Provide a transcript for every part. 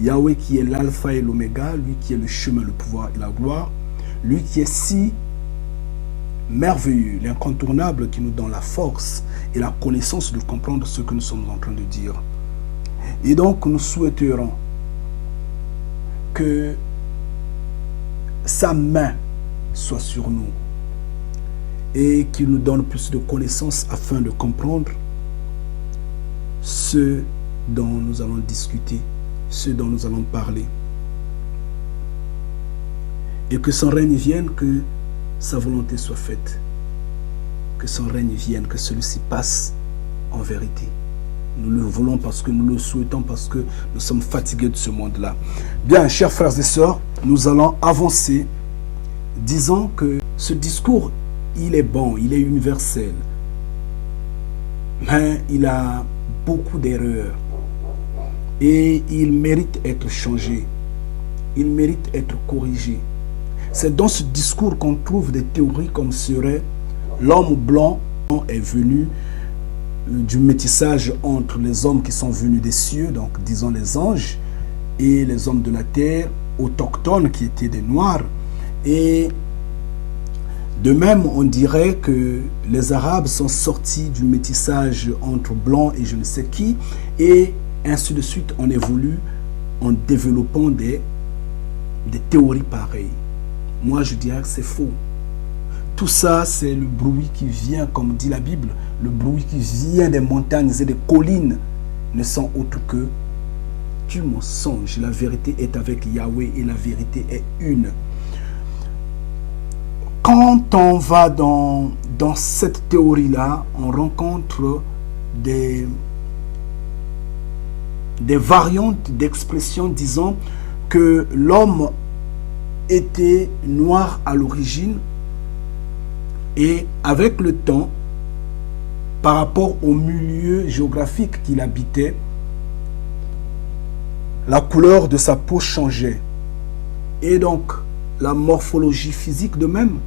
Yahweh qui est l'alpha et l'oméga, lui qui est le chemin, le pouvoir et la gloire, lui qui est si merveilleux, l'incontournable, qui nous donne la force et la connaissance de comprendre ce que nous sommes en train de dire. Et donc nous souhaiterons que sa main soit sur nous et qu'il nous donne plus de connaissances afin de comprendre ce dont nous allons discuter, ce dont nous allons parler. Et que son règne vienne, que sa volonté soit faite. Que son règne vienne, que celui-ci passe en vérité. Nous le voulons parce que nous le souhaitons, parce que nous sommes fatigués de ce monde-là. Bien, chers frères et sœurs, nous allons avancer, disant que ce discours, il est bon, il est universel, mais il a beaucoup d'erreurs et il mérite d'être changé, il mérite d'être corrigé. C'est dans ce discours qu'on trouve des théories comme serait l'homme blanc est venu du métissage entre les hommes qui sont venus des cieux, donc disons les anges, et les hommes de la terre autochtones qui étaient des noirs. Et de même, on dirait que les Arabes sont sortis du métissage entre blancs et je ne sais qui, et ainsi de suite, on évolue en développant des théories pareilles. Moi, je dirais que c'est faux. Tout ça, c'est le bruit qui vient, comme dit la Bible, le bruit qui vient des montagnes et des collines ne sont autres que du mensonge. La vérité est avec Yahweh et la vérité est une. Quand on va dans cette théorie-là, on rencontre des variantes d'expression disant que l'homme était noir à l'origine et avec le temps, par rapport au milieu géographique qu'il habitait, la couleur de sa peau changeait. Et donc, la morphologie physique de même,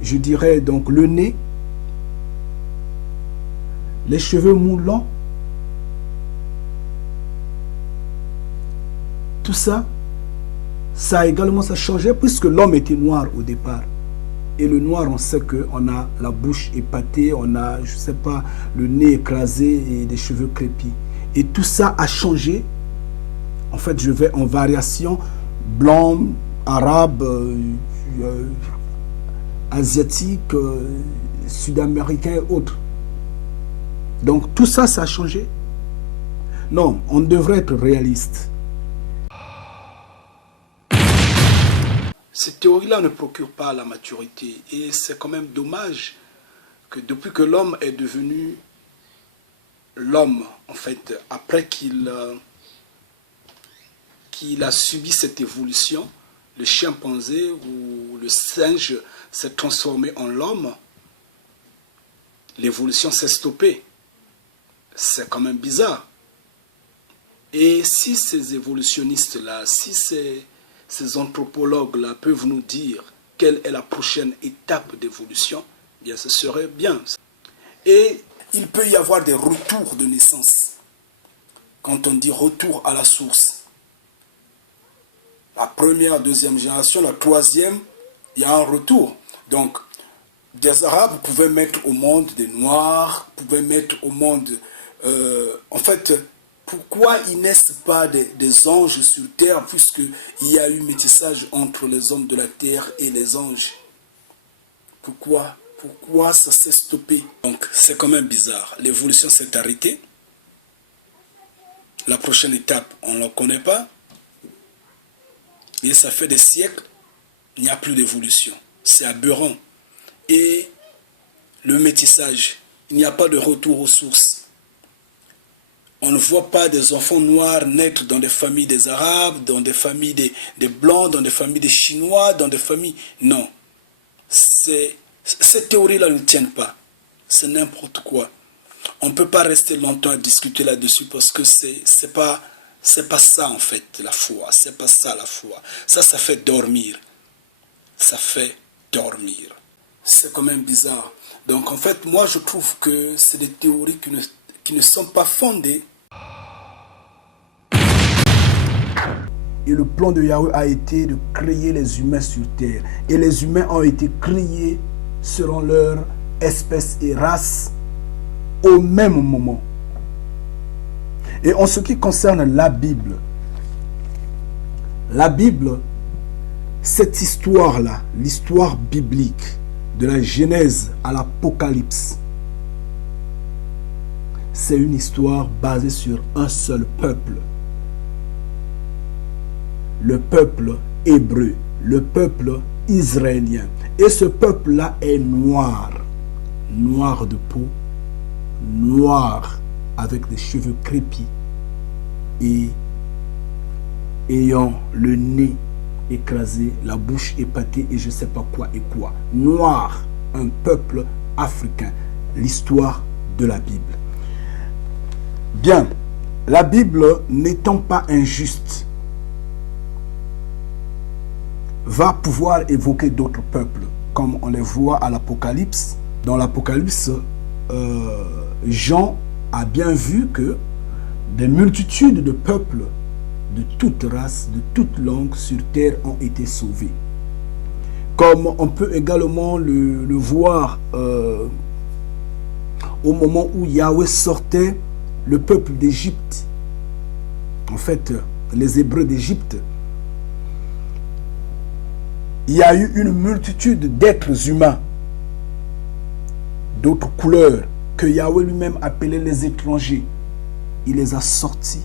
je dirais donc le nez, les cheveux moulants, tout ça, ça également ça changeait puisque l'homme était noir au départ. Et le noir, on sait qu'on a la bouche épatée, on a, je ne sais pas, le nez écrasé et des cheveux crépis. Et tout ça a changé. En fait, je vais en variation blanc, arabe, asiatique, sud-américain et autres. Donc tout ça, ça a changé. Non, on devrait être réaliste. Cette théorie-là ne procure pas la maturité. Et c'est quand même dommage que depuis que l'homme est devenu l'homme, en fait, après qu'il a subi cette évolution, le chimpanzé ou le singe s'est transformé en l'homme, l'évolution s'est stoppée. C'est quand même bizarre. Et si ces évolutionnistes-là, si ces anthropologues-là peuvent nous dire quelle est la prochaine étape d'évolution, bien ce serait bien. Et il peut y avoir des retours de naissance. Quand on dit retour à la source, la première, deuxième génération, la troisième, il y a un retour. Donc, des Arabes pouvaient mettre au monde des Noirs, pouvaient mettre au monde... en fait, pourquoi ils naissent pas des anges sur terre, puisqu'il y a eu métissage entre les hommes de la terre et les anges? Pourquoi ça s'est stoppé? Donc, c'est quand même bizarre. L'évolution s'est arrêtée. La prochaine étape, on ne la connaît pas. Et ça fait des siècles, il n'y a plus d'évolution. C'est aberrant. Et le métissage, il n'y a pas de retour aux sources. On ne voit pas des enfants noirs naître dans des familles des Arabes, dans des familles des Blancs, dans des familles des Chinois, dans des familles... Non. Ces théories-là ne tiennent pas. C'est n'importe quoi. On ne peut pas rester longtemps à discuter là-dessus parce que c'est pas ça en fait la foi. C'est pas ça la foi. Ça fait dormir. Ça fait dormir. C'est quand même bizarre. Donc en fait, moi je trouve que c'est des théories qui ne sont pas fondées. Et le plan de Yahweh a été de créer les humains sur terre. Et les humains ont été créés selon leur espèce et race au même moment. Et en ce qui concerne la Bible, cette histoire-là, l'histoire biblique, de la Genèse à l'Apocalypse, c'est une histoire basée sur un seul peuple. Le peuple hébreu, le peuple israélien. Et ce peuple-là est noir. Noir de peau, noir avec des cheveux crépus et ayant le nez écrasé, la bouche épatée et je ne sais pas quoi et quoi. Noir, un peuple africain. L'histoire de la Bible. Bien, la Bible n'étant pas injuste, va pouvoir évoquer d'autres peuples, comme on les voit à l'Apocalypse. Dans l'Apocalypse, Jean a bien vu que des multitudes de peuples de toute race, de toute langue sur terre ont été sauvés. Comme on peut également le voir au moment où Yahweh sortait le peuple d'Égypte. En fait, les Hébreux d'Égypte. Il y a eu une multitude d'êtres humains, d'autres couleurs, que Yahweh lui-même appelait les étrangers. Il les a sortis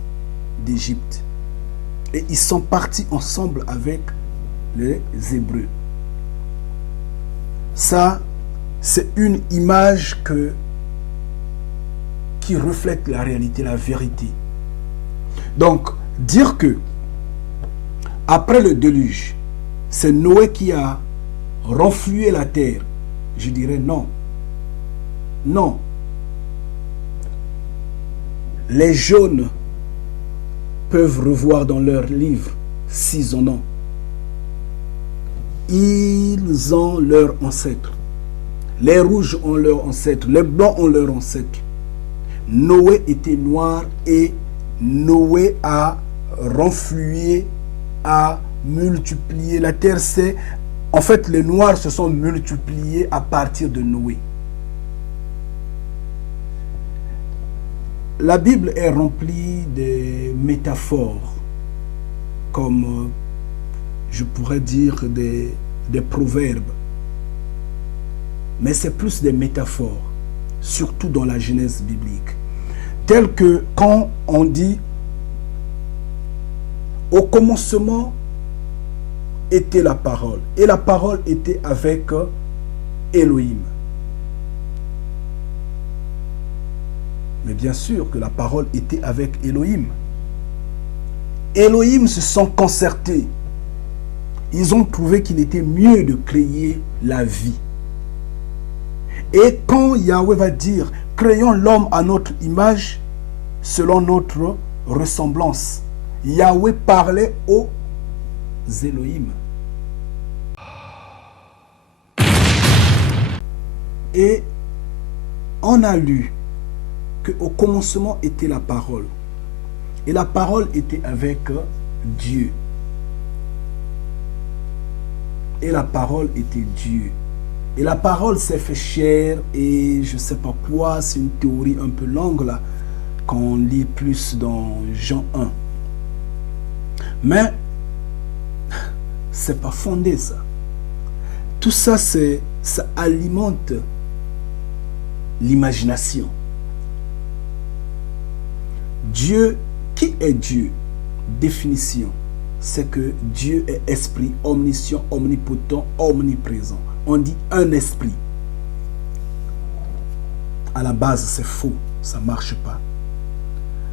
d'Égypte. Et ils sont partis ensemble avec les Hébreux. Ça, c'est une image qui reflète la réalité, la vérité. Donc, dire que après le déluge, c'est Noé qui a renfloué la terre, je dirais non. Non. Les jaunes peuvent revoir dans leurs livres, s'ils en ont. Ils ont leurs ancêtres. Les rouges ont leurs ancêtres. Les blancs ont leurs ancêtres. Noé était noir et Noé a renfloué, a multiplié. La terre, c'est... En fait, les noirs se sont multipliés à partir de Noé. La Bible est remplie de métaphores, comme je pourrais dire des proverbes. Mais c'est plus des métaphores, surtout dans la Genèse biblique. Tel que quand on dit « Au commencement était la parole, et la parole était avec Elohim ». Mais bien sûr que la parole était avec Elohim. Elohim se sont concertés. Ils ont trouvé qu'il était mieux de créer la vie. Et quand Yahweh va dire, créons l'homme à notre image, selon notre ressemblance, Yahweh parlait aux Elohim. Et on a lu qu'au commencement était la parole. Et la parole était avec Dieu. Et la parole était Dieu. Et la parole s'est fait chair et je ne sais pas quoi, c'est une théorie un peu longue là, qu'on lit plus dans Jean 1. Mais, c'est pas fondé ça. Tout ça, ça alimente l'imagination. Dieu, qui est Dieu? Définition, c'est que Dieu est esprit, omniscient, omnipotent, omniprésent. On dit un esprit. À la base, c'est faux, ça ne marche pas.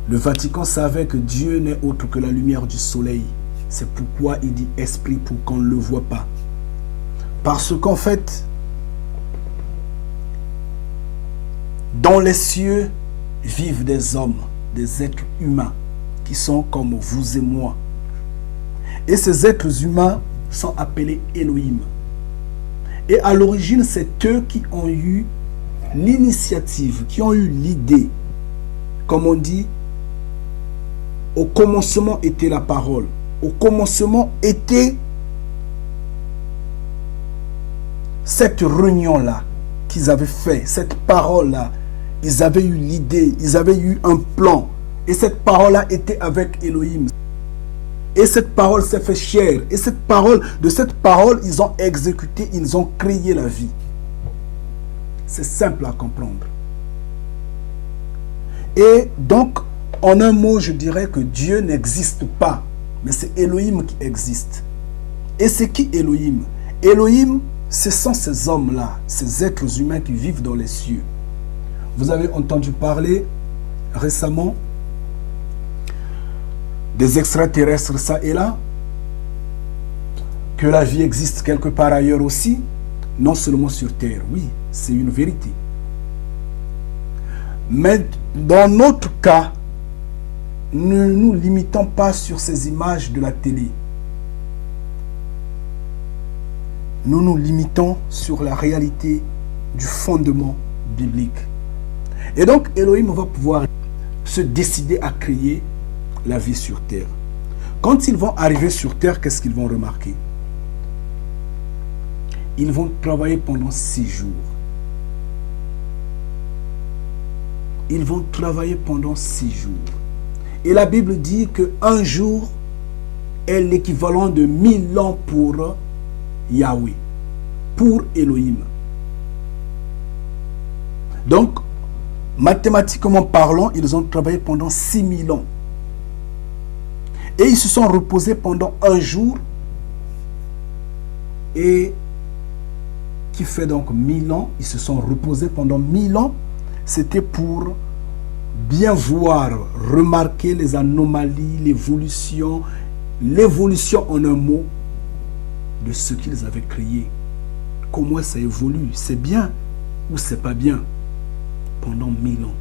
Le Vatican savait que Dieu n'est autre que la lumière du soleil. C'est pourquoi il dit esprit, pour qu'on ne le voit pas. Parce qu'en fait, dans les cieux vivent des hommes, des êtres humains qui sont comme vous et moi. Et ces êtres humains sont appelés Elohim. Et à l'origine, c'est eux qui ont eu l'initiative, qui ont eu l'idée. Comme on dit, au commencement était la parole. au commencement était cette réunion-là qu'ils avaient fait, cette parole-là. Ils avaient eu l'idée, ils avaient eu un plan. Et cette parole-là était avec Elohim. Et cette parole s'est fait chair. Et de cette parole, ils ont exécuté, ils ont créé la vie. C'est simple à comprendre. Et donc, en un mot, je dirais que Dieu n'existe pas. Mais c'est Elohim qui existe. Et c'est qui Elohim? Elohim, ce sont ces hommes-là, ces êtres humains qui vivent dans les cieux. Vous avez entendu parler récemment des extraterrestres, ça et là, que la vie existe quelque part ailleurs aussi, non seulement sur Terre. Oui, c'est une vérité. Mais dans notre cas, ne nous limitons pas sur ces images de la télé. Nous nous limitons sur la réalité du fondement biblique. Et donc, Elohim va pouvoir se décider à créer la vie sur terre. Quand ils vont arriver sur terre, qu'est-ce qu'ils vont remarquer? Ils vont travailler pendant 6 jours. Ils vont travailler pendant 6 jours. Et la Bible dit qu'un jour est l'équivalent de 1000 ans pour Yahweh, pour Elohim. Donc, mathématiquement parlant, ils ont travaillé pendant 6000 ans. Et ils se sont reposés pendant un jour. Et qui fait donc 1000 ans. Ils se sont reposés pendant 1000 ans. C'était pour bien voir, remarquer les anomalies, l'évolution en un mot de ce qu'ils avaient créé. Comment ça évolue? C'est bien ou c'est pas bien? Pendant 1000 ans.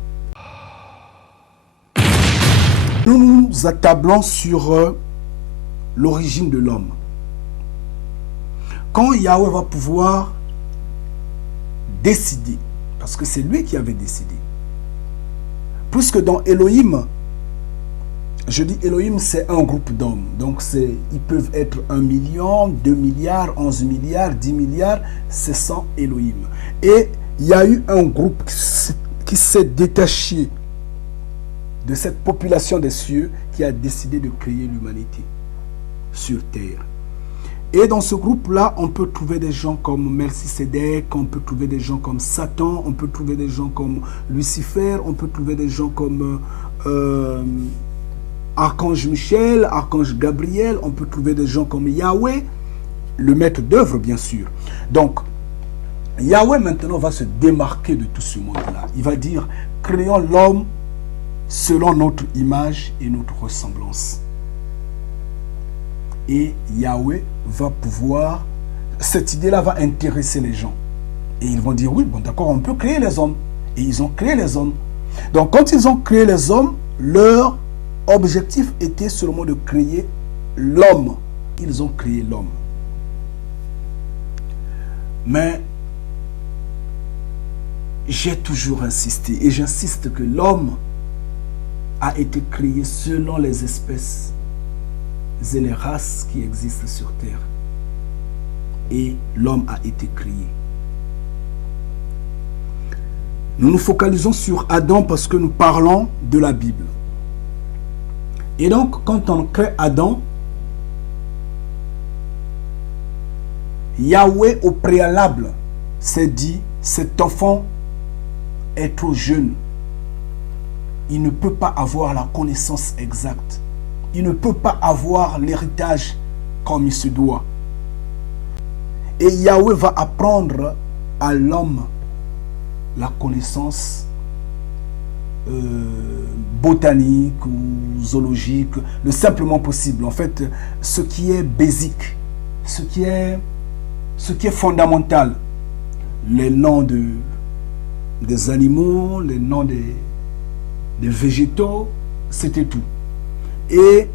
Nous nous attablons sur l'origine de l'homme. Quand Yahweh va pouvoir décider, parce que c'est lui qui avait décidé, puisque dans Elohim, je dis Elohim, c'est un groupe d'hommes. Donc ils peuvent être 1 million, 2 milliards, 11 milliards, 10 milliards, c'est sans Elohim. Et il y a eu un groupe qui s'est détaché de cette population des cieux qui a décidé de créer l'humanité sur terre. Et dans ce groupe-là, on peut trouver des gens comme Melchisédek, on peut trouver des gens comme Satan, on peut trouver des gens comme Lucifer, on peut trouver des gens comme Archange Michel, Archange Gabriel, on peut trouver des gens comme Yahweh, le maître d'œuvre bien sûr. Donc, Yahweh maintenant va se démarquer de tout ce monde-là. Il va dire, créons l'homme selon notre image et notre ressemblance. Et Yahweh va pouvoir, cette idée-là va intéresser les gens. Et ils vont dire, oui, bon d'accord, on peut créer les hommes. Et ils ont créé les hommes. Donc quand ils ont créé les hommes, leur objectif était seulement de créer l'homme. Ils ont créé l'homme. Mais j'ai toujours insisté, et j'insiste que l'homme a été créé selon les espèces et les races qui existent sur terre. Et l'homme a été créé. Nous nous focalisons sur Adam parce que nous parlons de la Bible. Et donc, quand on crée Adam, Yahweh au préalable s'est dit, cet enfant est trop jeune. Il ne peut pas avoir la connaissance exacte. Il ne peut pas avoir l'héritage comme il se doit. Et Yahweh va apprendre à l'homme la connaissance botanique ou zoologique, le simplement possible. En fait, ce qui est basique, ce qui est fondamental. Les noms des animaux, les noms des végétaux, c'était tout. Et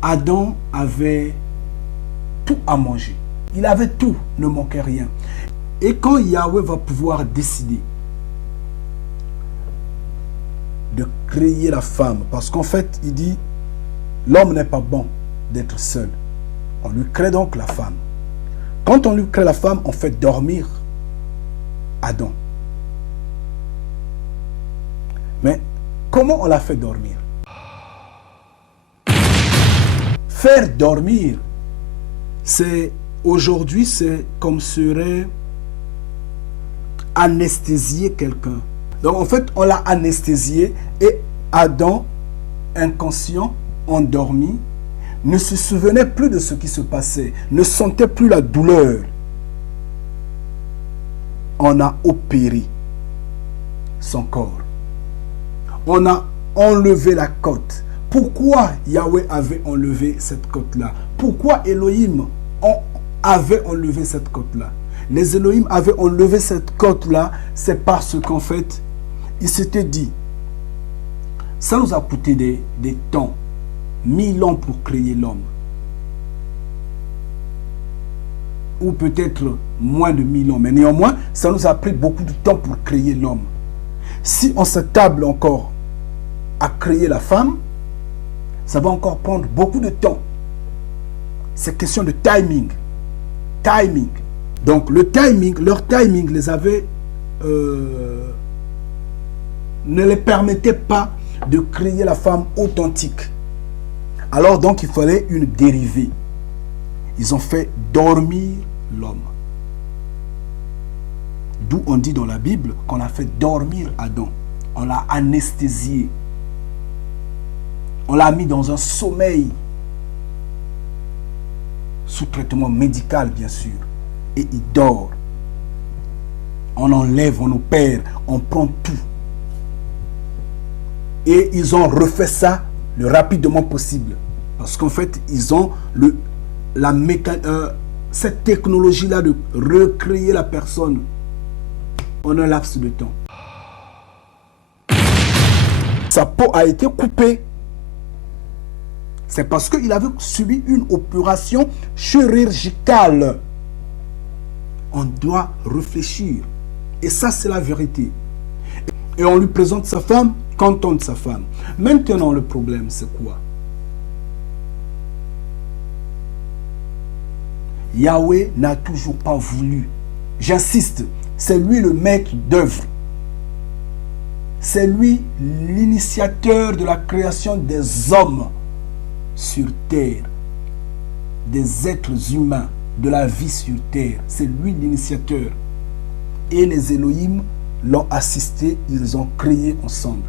Adam avait tout à manger. Il avait tout, ne manquait rien. Et quand Yahweh va pouvoir décider de créer la femme, parce qu'en fait, il dit, l'homme n'est pas bon d'être seul. On lui crée donc la femme. Quand on lui crée la femme, on fait dormir Adam. Mais comment on l'a fait dormir? Faire dormir, aujourd'hui, c'est comme serait anesthésier quelqu'un. Donc en fait, on l'a anesthésié et Adam, inconscient, endormi, ne se souvenait plus de ce qui se passait, ne sentait plus la douleur. On a opéré son corps. On a enlevé la côte. Pourquoi Yahweh avait enlevé cette côte-là? Pourquoi Elohim avait enlevé cette côte-là? Les Elohim avaient enlevé cette côte-là, c'est parce qu'en fait, il s'était dit, ça nous a coûté des temps, 1000 ans pour créer l'homme. Ou peut-être moins de 1000 ans, mais néanmoins, ça nous a pris beaucoup de temps pour créer l'homme. Si on s'attable encore à créer la femme, ça va encore prendre beaucoup de temps. C'est question de timing. Timing. Donc le timing, leur timing les avait ne les permettait pas de créer la femme authentique. Alors donc il fallait une dérivée. Ils ont fait dormir l'homme. D'où on dit dans la Bible qu'on a fait dormir Adam. On l'a anesthésié. On l'a mis dans un sommeil. Sous traitement médical, bien sûr. Et il dort. On enlève, on opère, on prend tout. Et ils ont refait ça le rapidement possible. Parce qu'en fait, ils ont cette technologie-là de recréer la personne en un laps de temps. Sa peau a été coupée. C'est parce qu'il avait subi une opération chirurgicale. On doit réfléchir. Et ça, c'est la vérité. Et on lui présente sa femme, contente sa femme. Maintenant, le problème, c'est quoi? Yahweh n'a toujours pas voulu. J'insiste, c'est lui le maître d'œuvre. C'est lui l'initiateur de la création des hommes sur terre, des êtres humains, de la vie sur terre. C'est lui l'initiateur. Et les Elohim l'ont assisté, ils ont créé ensemble.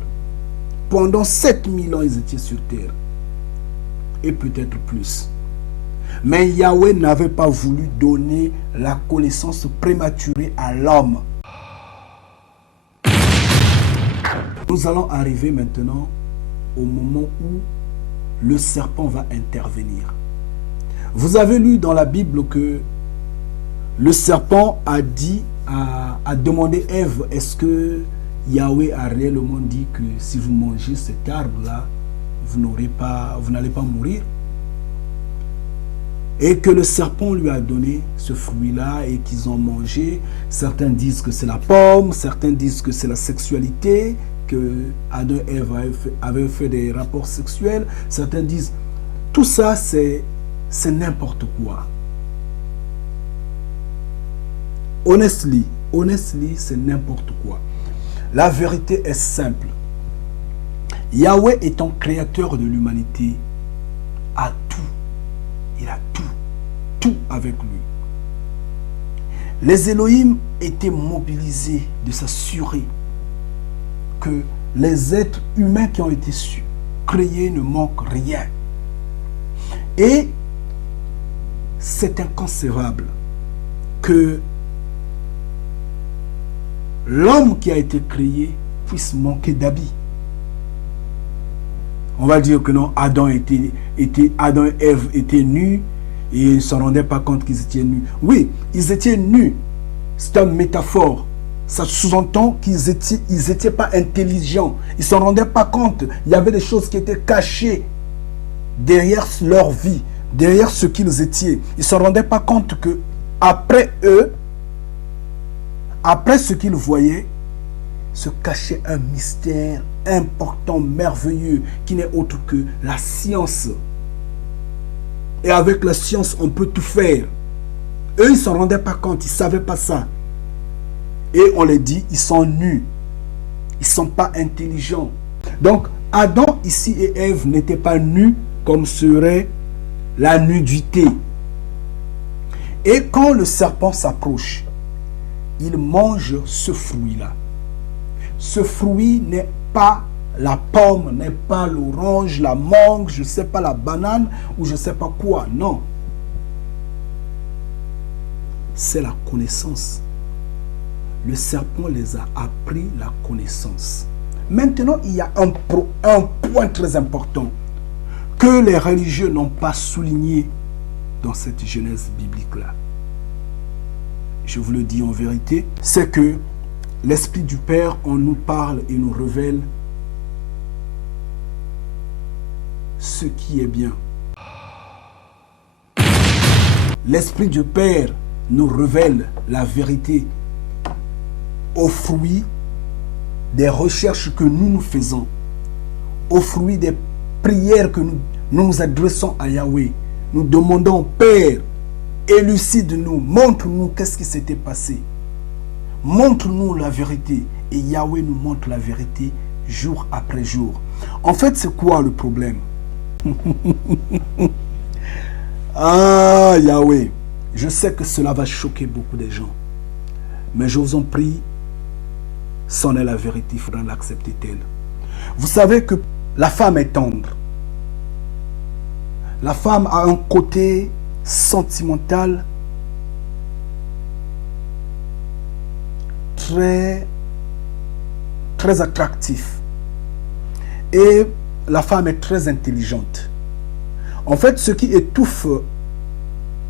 Pendant 7000 ans, ils étaient sur terre. Et peut-être plus. Mais Yahweh n'avait pas voulu donner la connaissance prématurée à l'homme. Nous allons arriver maintenant au moment où le serpent va intervenir. Vous avez lu dans la Bible que le serpent a dit, a demandé Ève, est-ce que Yahweh a réellement dit que si vous mangez cet arbre-là, vous n'allez pas mourir? Et que le serpent lui a donné ce fruit-là et qu'ils ont mangé. Certains disent que c'est la pomme, certains disent que c'est la sexualité, que Adam et Ève avaient fait des rapports sexuels. Certains disent, tout ça c'est n'importe quoi. Honestly, c'est n'importe quoi. La vérité est simple. Yahweh étant créateur de l'humanité, a tout. Il a tout avec lui. Les Elohim étaient mobilisés de s'assurer que les êtres humains qui ont été créés ne manquent rien. Et c'est inconcevable que l'homme qui a été créé puisse manquer d'habits. On va dire que non, Adam et Ève étaient nus et ils ne se rendaient pas compte qu'ils étaient nus. Oui, ils étaient nus. C'est une métaphore. Ça sous-entend qu'ils n'étaient pas intelligents. Ils ne se rendaient pas compte. Il y avait des choses qui étaient cachées derrière leur vie, derrière ce qu'ils étaient. Ils ne se rendaient pas compte que après eux, après ce qu'ils voyaient, se cachait un mystère important, merveilleux, qui n'est autre que la science. et avec la science, on peut tout faire. Eux, ils ne s'en rendaient pas compte, ils ne savaient pas ça. Et on les dit, ils sont nus. Ils ne sont pas intelligents. Donc, Adam ici et Ève n'étaient pas nus comme serait la nudité. Et quand le serpent s'approche, il mange ce fruit-là. Ce fruit n'est pas la pomme, n'est pas l'orange, la mangue, je ne sais pas, la banane ou je ne sais pas quoi. Non. C'est la connaissance. Le serpent les a appris la connaissance. Maintenant, il y a un point très important que les religieux n'ont pas souligné dans cette Genèse biblique-là. Je vous le dis en vérité, c'est que l'Esprit du Père, on nous parle et nous révèle ce qui est bien. L'Esprit du Père nous révèle la vérité au fruit des recherches que nous faisons, au fruit des prières que nous nous adressons à Yahweh. Nous demandons, Père, élucide-nous, montre-nous qu'est-ce qui s'était passé. Montre-nous la vérité. Et Yahweh nous montre la vérité jour après jour. En fait, c'est quoi le problème? Ah, Yahweh, je sais que cela va choquer beaucoup de gens. Mais je vous en prie, c'en est la vérité, il faudra l'accepter telle. Vous savez que la femme est tendre. La femme a un côté sentimental très attractif. Et la femme est très intelligente. En fait, ce qui étouffe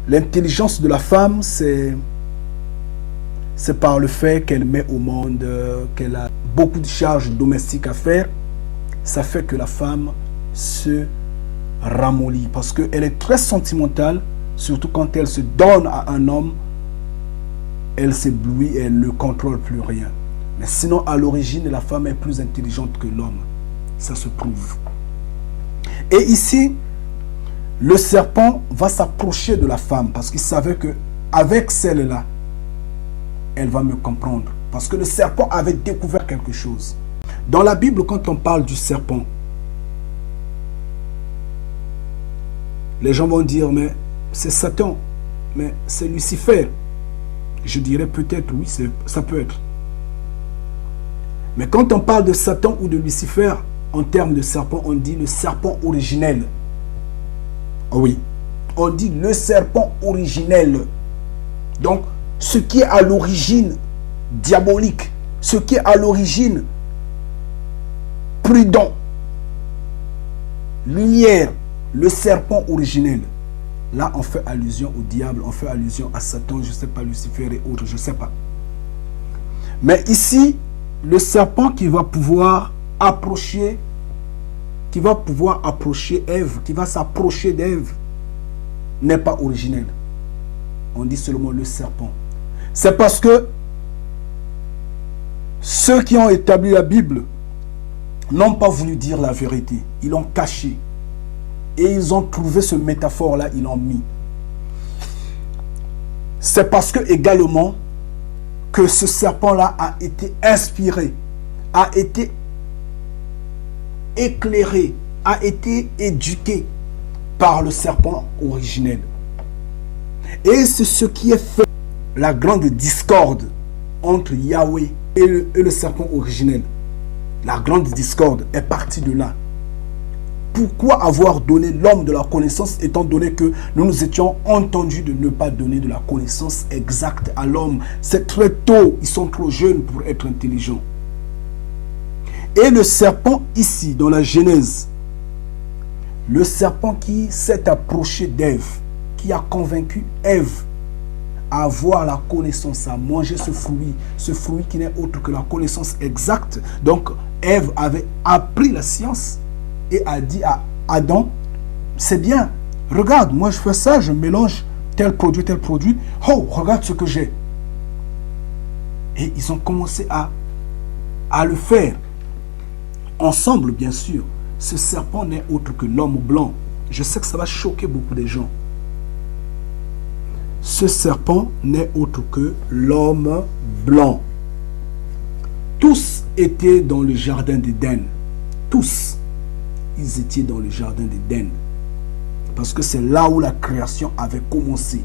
l'intelligence de la femme, c'est par le fait qu'elle met au monde, qu'elle a beaucoup de charges domestiques à faire. Ça fait que la femme se ramollit parce qu'elle est très sentimentale, surtout quand elle se donne à un homme, elle s'éblouit et elle ne contrôle plus rien. Mais sinon, à l'origine, la femme est plus intelligente que l'homme. Ça se prouve. Et ici, le serpent va s'approcher de la femme parce qu'il savait qu'avec celle-là, elle va me comprendre. Parce que le serpent avait découvert quelque chose. Dans la Bible, quand on parle du serpent, les gens vont dire, mais c'est Satan, mais c'est Lucifer. Je dirais peut-être, oui, ça peut être. Mais quand on parle de Satan ou de Lucifer, en termes de serpent, on dit le serpent originel. Oui, on dit le serpent originel. Donc, ce qui est à l'origine diabolique, ce qui est à l'origine prudent, lumière, le serpent originel. Là, on fait allusion au diable, on fait allusion à Satan, je ne sais pas, Lucifer et autres, je ne sais pas. Mais ici, le serpent qui va pouvoir approcher Ève, qui va s'approcher d'Ève, n'est pas originel. On dit seulement le serpent. C'est parce que ceux qui ont établi la Bible n'ont pas voulu dire la vérité. Ils l'ont caché. Et ils ont trouvé ce métaphore-là, ils l'ont mis. C'est parce que également que ce serpent-là a été inspiré, a été éclairé, a été éduqué par le serpent originel. Et c'est ce qui a fait la grande discorde entre Yahweh et le serpent originel. La grande discorde est partie de là. Pourquoi avoir donné l'homme de la connaissance, étant donné que nous nous étions entendus de ne pas donner de la connaissance exacte à l'homme? C'est très tôt, ils sont trop jeunes pour être intelligents. Et le serpent ici, dans la Genèse, le serpent qui s'est approché d'Ève, qui a convaincu Ève à avoir la connaissance, à manger ce fruit qui n'est autre que la connaissance exacte. Donc, Ève avait appris la science et a dit à Adam, c'est bien, regarde, moi je fais ça, je mélange tel produit, oh, regarde ce que j'ai. Et ils ont commencé à le faire. Ensemble, bien sûr. Ce serpent n'est autre que l'homme blanc. Je sais que ça va choquer beaucoup de gens. Ce serpent n'est autre que l'homme blanc. Tous étaient dans le jardin d'Éden. Tous, ils étaient dans le jardin d'Éden. Parce que c'est là où la création avait commencé.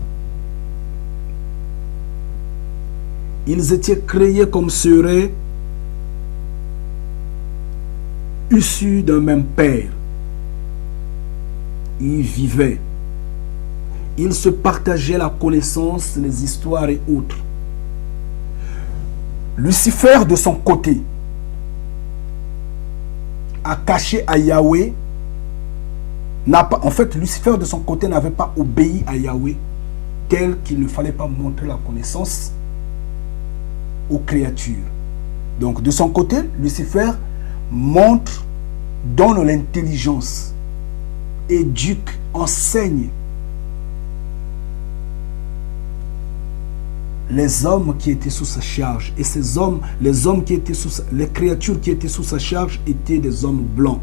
Ils étaient créés comme seraient issus d'un même père. Ils vivaient. Ils se partageaient la connaissance, les histoires et autres. Lucifer, de son côté, a caché à Yahweh. En fait, Lucifer, de son côté, n'avait pas obéi à Yahweh, tel qu'il ne fallait pas montrer la connaissance aux créatures. Donc, de son côté, Lucifer montre, donne l'intelligence, éduque, enseigne les hommes qui étaient sous sa charge. Et ces hommes, les créatures qui étaient sous sa charge étaient des hommes blancs.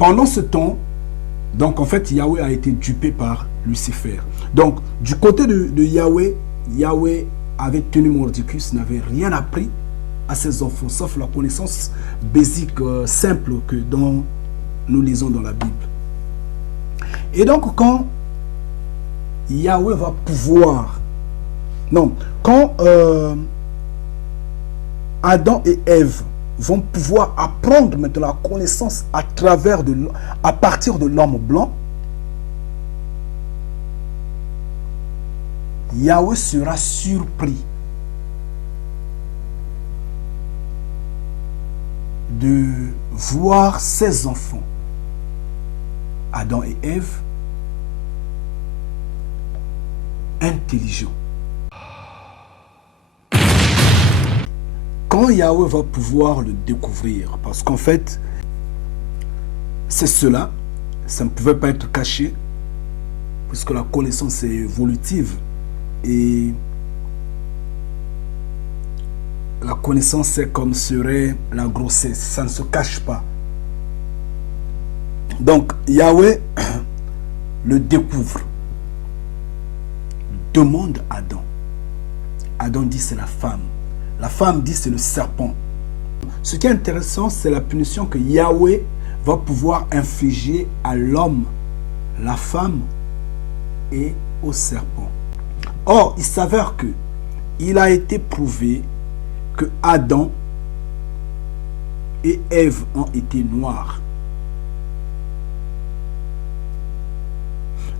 Pendant ce temps, donc en fait, Yahweh a été dupé par Lucifer. Donc, du côté de Yahweh, Yahweh avait tenu Mordicus, n'avait rien appris à ses enfants, sauf la connaissance basique, simple que nous lisons dans la Bible. Et donc, quand Yahweh va pouvoir... Non, quand Adam et Ève vont pouvoir apprendre maintenant la connaissance à partir de l'homme blanc, Yahweh sera surpris de voir ses enfants, Adam et Ève, intelligents. Quand Yahweh va pouvoir le découvrir, parce qu'en fait, c'est cela, ça ne pouvait pas être caché, puisque la connaissance est évolutive, et la connaissance, c'est comme serait la grossesse, ça ne se cache pas. Donc, Yahweh le découvre, demande à Adam. Adam dit c'est la femme. La femme dit c'est le serpent. Ce qui est intéressant, c'est la punition que Yahweh va pouvoir infliger à l'homme, la femme et au serpent. Or, il s'avère que il a été prouvé que Adam et Ève ont été noirs.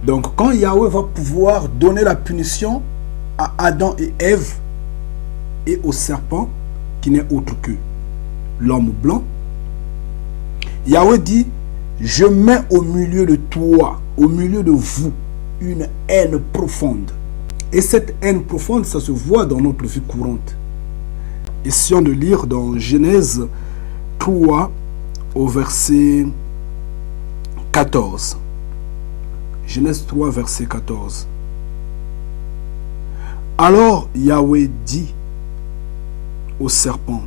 Donc, quand Yahweh va pouvoir donner la punition à Adam et Ève et au serpent, qui n'est autre que l'homme blanc, Yahweh dit, je mets au milieu de toi, au milieu de vous, une haine profonde. Et cette haine profonde, ça se voit dans notre vie courante. Essayons de lire dans Genèse 3 au verset 14. Genèse 3, verset 14. Alors Yahweh dit au serpent,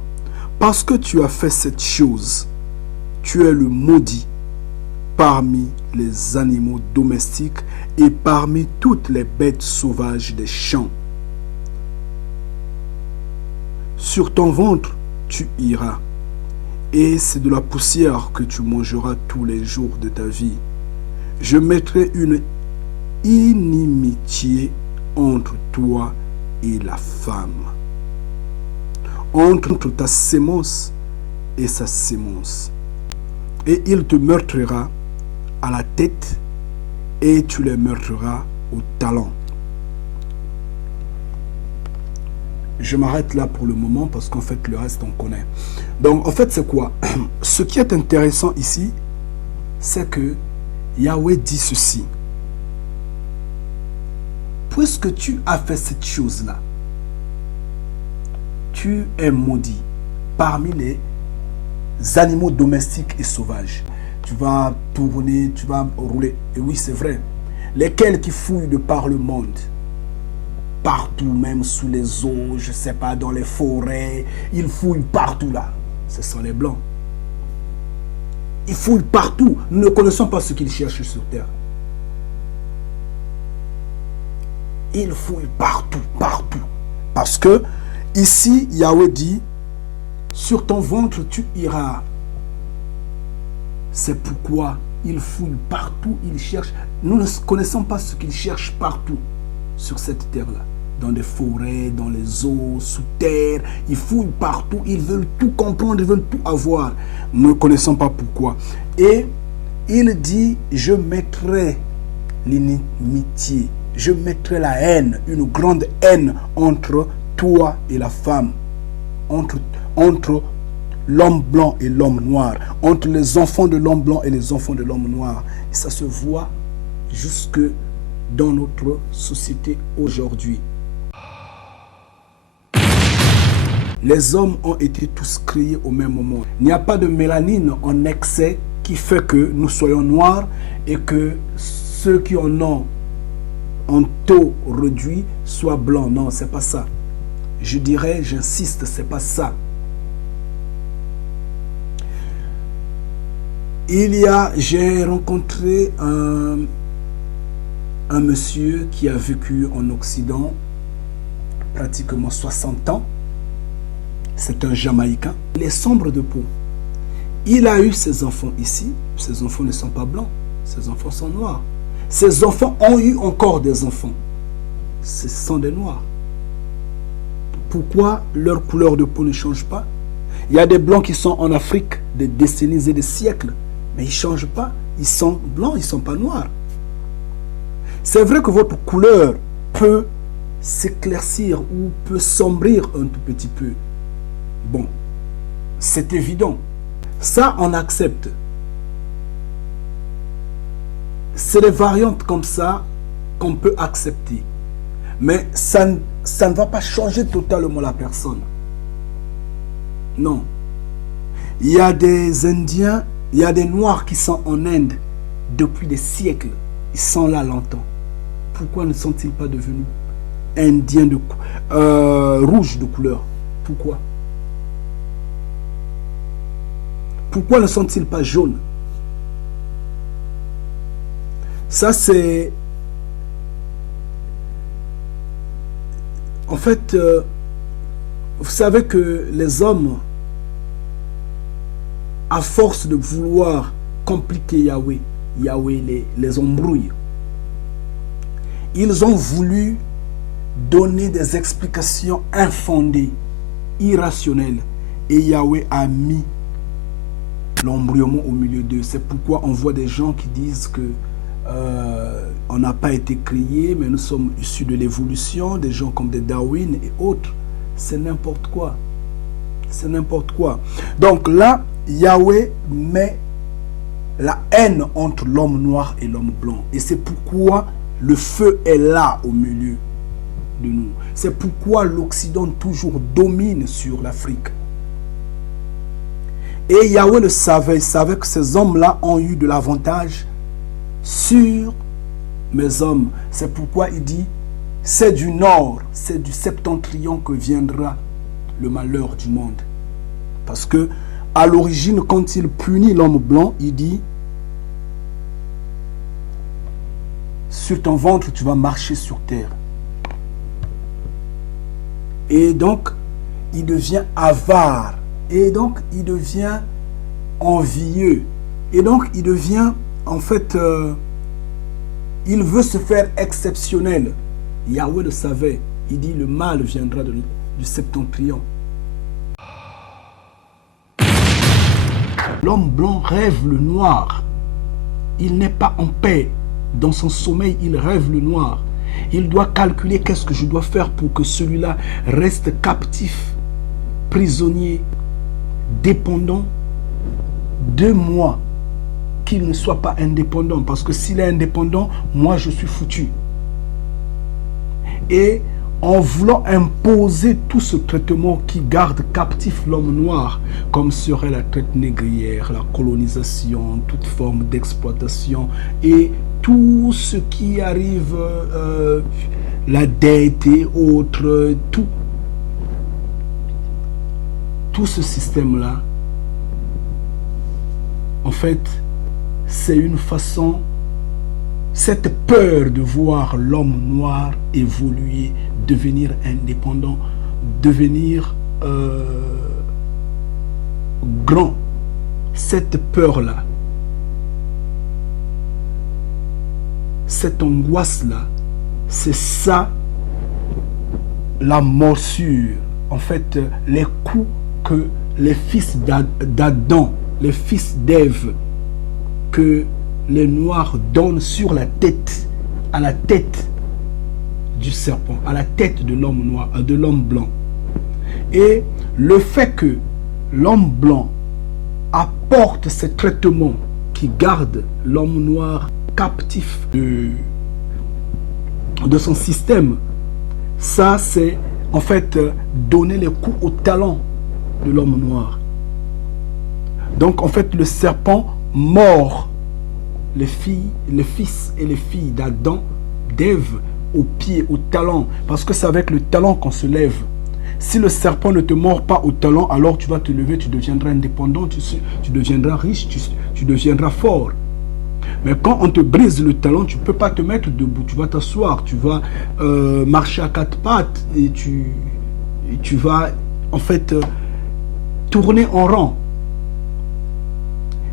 parce que tu as fait cette chose, tu es le maudit parmi les animaux domestiques et parmi toutes les bêtes sauvages des champs. Sur ton ventre, tu iras, et c'est de la poussière que tu mangeras tous les jours de ta vie. Je mettrai une inimitié entre toi et la femme, entre ta sémence et sa sémence. Et il te meurtrira à la tête et tu les meurtriras au talon. Je m'arrête là pour le moment parce qu'en fait le reste on connaît. Donc en fait c'est quoi? Ce qui est intéressant ici, c'est que Yahweh dit ceci. Puisque tu as fait cette chose-là, tu es maudit parmi les animaux domestiques et sauvages. Tu vas tourner, tu vas rouler. Et oui, c'est vrai. Lesquels qui fouillent de par le monde, partout, même sous les eaux, je ne sais pas, dans les forêts, ils fouillent partout là. Ce sont les blancs. Ils fouillent partout. Nous ne connaissons pas ce qu'ils cherchent sur terre. Il fouille partout, partout. Parce que ici, Yahweh dit, sur ton ventre tu iras. C'est pourquoi il fouille partout, il cherche. Nous ne connaissons pas ce qu'il cherche partout sur cette terre-là. Dans des forêts, dans les eaux, sous terre. Ils fouillent partout, ils veulent tout comprendre, ils veulent tout avoir. Nous ne connaissons pas pourquoi. Et il dit, je mettrai l'inimitié, je mettrai la haine, une grande haine entre toi et la femme, entre l'homme blanc et l'homme noir, entre les enfants de l'homme blanc et les enfants de l'homme noir. Et ça se voit jusque dans notre société aujourd'hui. Les hommes ont été tous créés au même moment. Il n'y a pas de mélanine en excès qui fait que nous soyons noirs et que ceux qui en ont en taux réduit soient blancs. Non, c'est pas ça. Je dirais, j'insiste, c'est pas ça. J'ai rencontré un monsieur qui a vécu en Occident pratiquement 60 ans. C'est un Jamaïcain. Il est sombre de peau. Il a eu ses enfants ici. Ses enfants ne sont pas blancs. Ses enfants sont noirs. Ses enfants ont eu encore des enfants. Ce sont des noirs. Pourquoi leur couleur de peau ne change pas? Il y a des blancs qui sont en Afrique des décennies et des siècles. Mais ils ne changent pas. Ils sont blancs, ils ne sont pas noirs. C'est vrai que votre couleur peut s'éclaircir ou peut sombrir un tout petit peu. Bon, c'est évident. Ça, on accepte. C'est des variantes comme ça qu'on peut accepter. Mais ça ne va pas changer totalement la personne. Non. Il y a des Indiens, il y a des Noirs qui sont en Inde depuis des siècles. Ils sont là longtemps. Pourquoi ne sont-ils pas devenus Indiens rouges de couleur? Pourquoi? Pourquoi ne sont-ils pas jaunes? Ça, c'est... En fait, vous savez que les hommes, à force de vouloir compliquer Yahweh, Yahweh les embrouille. Ils ont voulu donner des explications infondées, irrationnelles. Et Yahweh a mis l'embrouillement au milieu d'eux. C'est pourquoi on voit des gens qui disent que on n'a pas été créés, mais nous sommes issus de l'évolution, des gens comme des Darwin et autres. C'est n'importe quoi. C'est n'importe quoi. Donc là, Yahweh met la haine entre l'homme noir et l'homme blanc. Et c'est pourquoi le feu est là au milieu de nous. C'est pourquoi l'Occident toujours domine sur l'Afrique. Et Yahweh le savait. Il savait que ces hommes-là ont eu de l'avantage sur mes hommes. C'est pourquoi il dit, c'est du nord, c'est du septentrion que viendra le malheur du monde. Parce que à l'origine, quand il punit l'homme blanc, il dit, sur ton ventre, tu vas marcher sur terre. Et donc, il devient avare. Et donc, il devient envieux. Et donc, il devient, en fait, il veut se faire exceptionnel. Yahweh le savait. Il dit, le mal viendra du septentrion. L'homme blanc rêve le noir. Il n'est pas en paix. Dans son sommeil, il rêve le noir. Il doit calculer qu'est-ce que je dois faire pour que celui-là reste captif, prisonnier, dépendant de moi, qu'il ne soit pas indépendant. Parce que s'il est indépendant, moi je suis foutu. Et en voulant imposer tout ce traitement qui garde captif l'homme noir, comme serait la traite négrière, la colonisation, toute forme d'exploitation et tout ce qui arrive, la dette et autres, tout ce système-là, en fait, c'est une façon cette peur de voir l'homme noir évoluer, devenir indépendant, devenir grand, cette peur-là, cette angoisse-là, c'est ça la morsure, en fait, les coups que les fils d'Adam, les fils d'Ève, que les Noirs donnent sur la tête, à la tête du serpent, à la tête de l'homme noir, de l'homme blanc. Et le fait que l'homme blanc apporte ces traitements qui gardent l'homme noir captif de son système, ça c'est en fait donner les coups au talent de l'homme noir. Donc en fait le serpent mord les fils et les filles d'Adam, d'Ève, au pied, au talon, parce que c'est avec le talon qu'on se lève. Si le serpent ne te mord pas au talon, alors tu vas te lever, tu deviendras indépendant, tu deviendras riche, tu deviendras fort. Mais quand on te brise le talon, tu ne peux pas te mettre debout, tu vas t'asseoir, tu vas marcher à quatre pattes et tu vas en fait tourner en rond.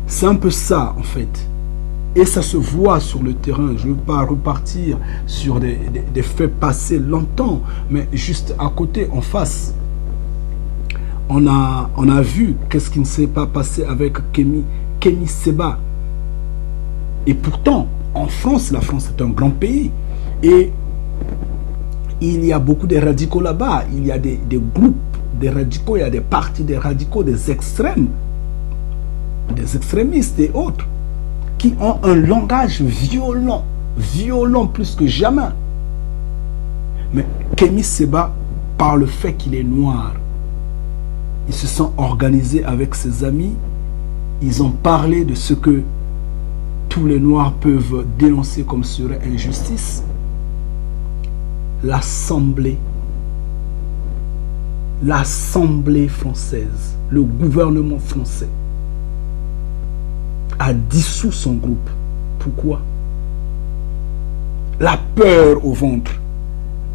C'est un peu ça en fait. Et ça se voit sur le terrain. Je ne veux pas repartir sur des faits passés longtemps, mais juste à côté, en face, on a vu qu'est-ce qui ne s'est pas passé avec Kémy Séba. Et pourtant, en France, la France est un grand pays. Et il y a beaucoup de radicaux là-bas. Il y a des groupes de radicaux, il y a des partis des radicaux, des extrêmes, des extrémistes et autres, qui ont un langage violent, violent plus que jamais. Mais Kémy Séba, par le fait qu'il est noir, ils se sont organisés avec ses amis, ils ont parlé de ce que tous les noirs peuvent dénoncer comme serait injustice. L'Assemblée française, le gouvernement français, a dissous son groupe. Pourquoi? La peur au ventre.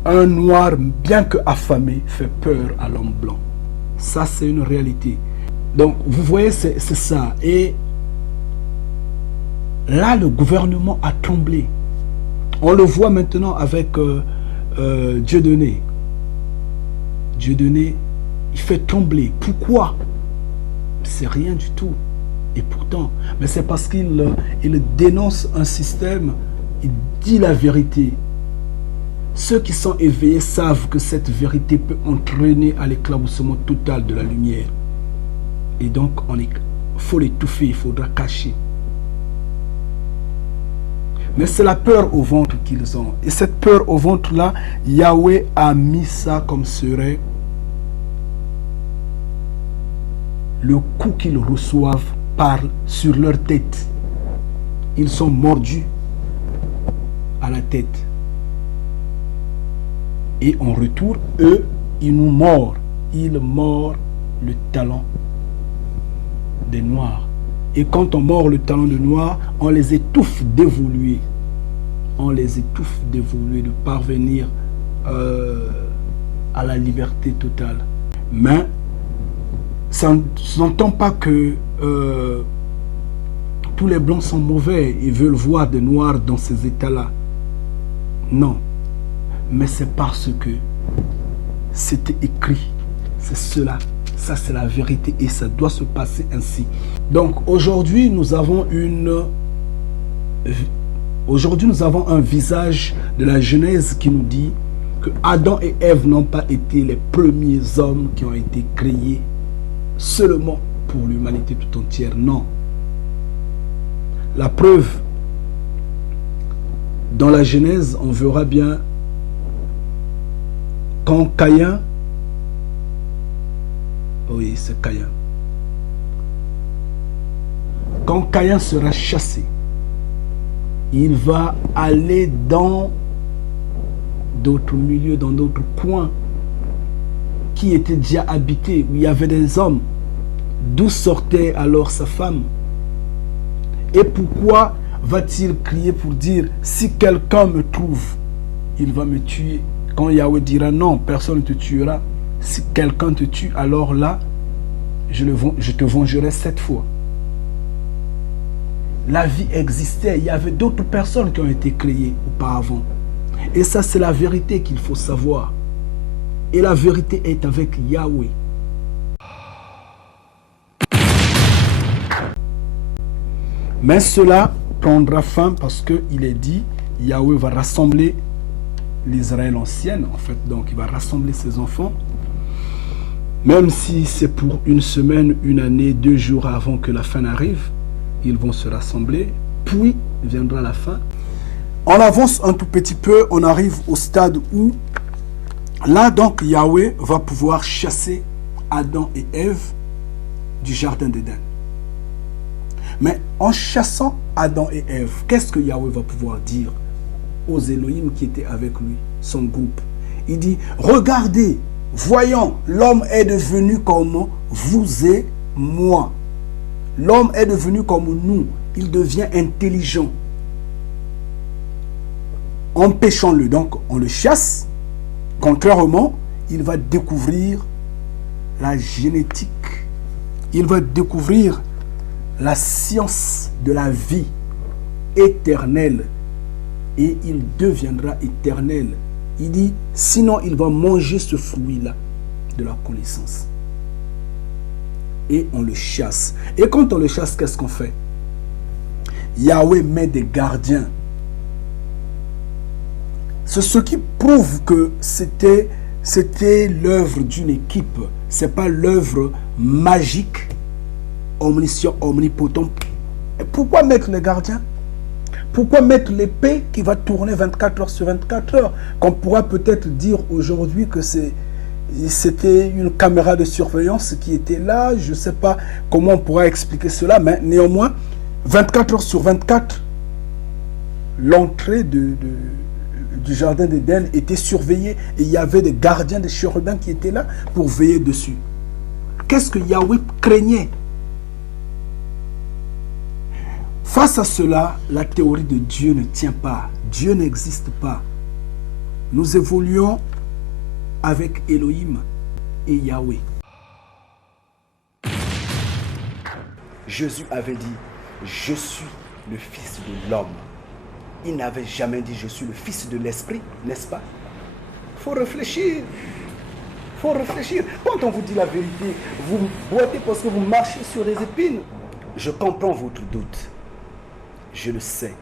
Un noir, bien que affamé, fait peur à l'homme blanc. Ça, c'est une réalité. Donc, vous voyez, c'est ça. Et là, le gouvernement a tremblé. On le voit maintenant avec Dieudonné. Dieudonné, il fait trembler. Pourquoi? C'est rien du tout. Et pourtant, mais c'est parce qu'il dénonce un système, il dit la vérité. Ceux qui sont éveillés savent que cette vérité peut entraîner à l'éclaboussement total de la lumière. Et donc, il faut l'étouffer, il faudra cacher. Mais c'est la peur au ventre qu'ils ont. Et cette peur au ventre-là, Yahweh a mis ça comme serait le coup qu'ils reçoivent sur leur tête. Ils sont mordus à la tête. Et en retour, eux, ils nous mordent. Ils mordent le talon des Noirs. Et quand on mord le talon des Noirs, on les étouffe d'évoluer. On les étouffe d'évoluer, de parvenir à la liberté totale. Mais ça n'entend pas que tous les blancs sont mauvais et veulent voir des noirs dans ces états-là. Non. Mais c'est parce que c'était écrit. C'est cela. Ça, c'est la vérité et ça doit se passer ainsi. Donc, aujourd'hui, nous avons un visage de la Genèse qui nous dit que Adam et Ève n'ont pas été les premiers hommes qui ont été créés seulement pour l'humanité tout entière. Non. La preuve, dans la Genèse, on verra bien quand Caïn, oui, c'est Caïn, quand Caïn sera chassé, il va aller dans d'autres milieux, dans d'autres coins qui étaient déjà habités, où il y avait des hommes. D'où sortait alors sa femme? Et pourquoi va-t-il crier pour dire, si quelqu'un me trouve, il va me tuer? Quand Yahweh dira non, personne ne te tuera. Si quelqu'un te tue, alors là, je te vengerai 7 fois. La vie existait, il y avait d'autres personnes qui ont été créées auparavant. Et ça, c'est la vérité qu'il faut savoir. Et la vérité est avec Yahweh. Mais cela prendra fin parce qu'il est dit, Yahweh va rassembler l'Israël ancienne, en fait, donc il va rassembler ses enfants, même si c'est pour une semaine, une année, 2 jours avant que la fin arrive, ils vont se rassembler, puis viendra la fin. On avance un tout petit peu, on arrive au stade où, là donc, Yahweh va pouvoir chasser Adam et Ève du jardin d'Éden. Mais en chassant Adam et Ève, qu'est-ce que Yahweh va pouvoir dire aux Elohim qui étaient avec lui, son groupe? Il dit, regardez, voyons, l'homme est devenu comme vous et moi. L'homme est devenu comme nous, il devient intelligent. Empêchons-le, donc on le chasse. Contrairement, il va découvrir la génétique. Il va découvrir la science de la vie éternelle. Et il deviendra éternel. Il dit, sinon il va manger ce fruit-là de la connaissance. Et on le chasse. Et quand on le chasse, qu'est-ce qu'on fait? Yahweh met des gardiens. C'est ce qui prouve que c'était l'œuvre d'une équipe. Ce n'est pas l'œuvre magique, omniscient, omnipotent. Et pourquoi mettre les gardiens? Pourquoi mettre l'épée qui va tourner 24 heures sur 24 heures? Qu'on pourra peut-être dire aujourd'hui que c'était une caméra de surveillance qui était là. Je ne sais pas comment on pourra expliquer cela, mais néanmoins, 24 heures sur 24, l'entrée du jardin d'Éden était surveillée et il y avait des gardiens, des chérubins qui étaient là pour veiller dessus. Qu'est-ce que Yahweh craignait? Face à cela, la théorie de Dieu ne tient pas. Dieu n'existe pas. Nous évoluons avec Elohim et Yahweh. Jésus avait dit, je suis le Fils de l'homme. Il n'avait jamais dit, je suis le Fils de l'Esprit, n'est-ce pas? Il faut réfléchir. Il faut réfléchir. Quand on vous dit la vérité, vous boitez parce que vous marchez sur des épines. Je comprends votre doute. Je le sais.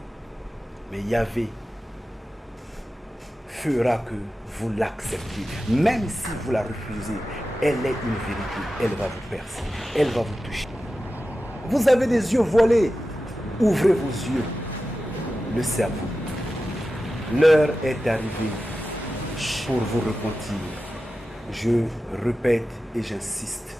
Mais Yahvé fera que vous l'acceptiez. Même si vous la refusez, elle est une vérité. Elle va vous percer. Elle va vous toucher. Vous avez des yeux voilés. Ouvrez vos yeux. Le cerveau. L'heure est arrivée pour vous repentir. Je répète et j'insiste.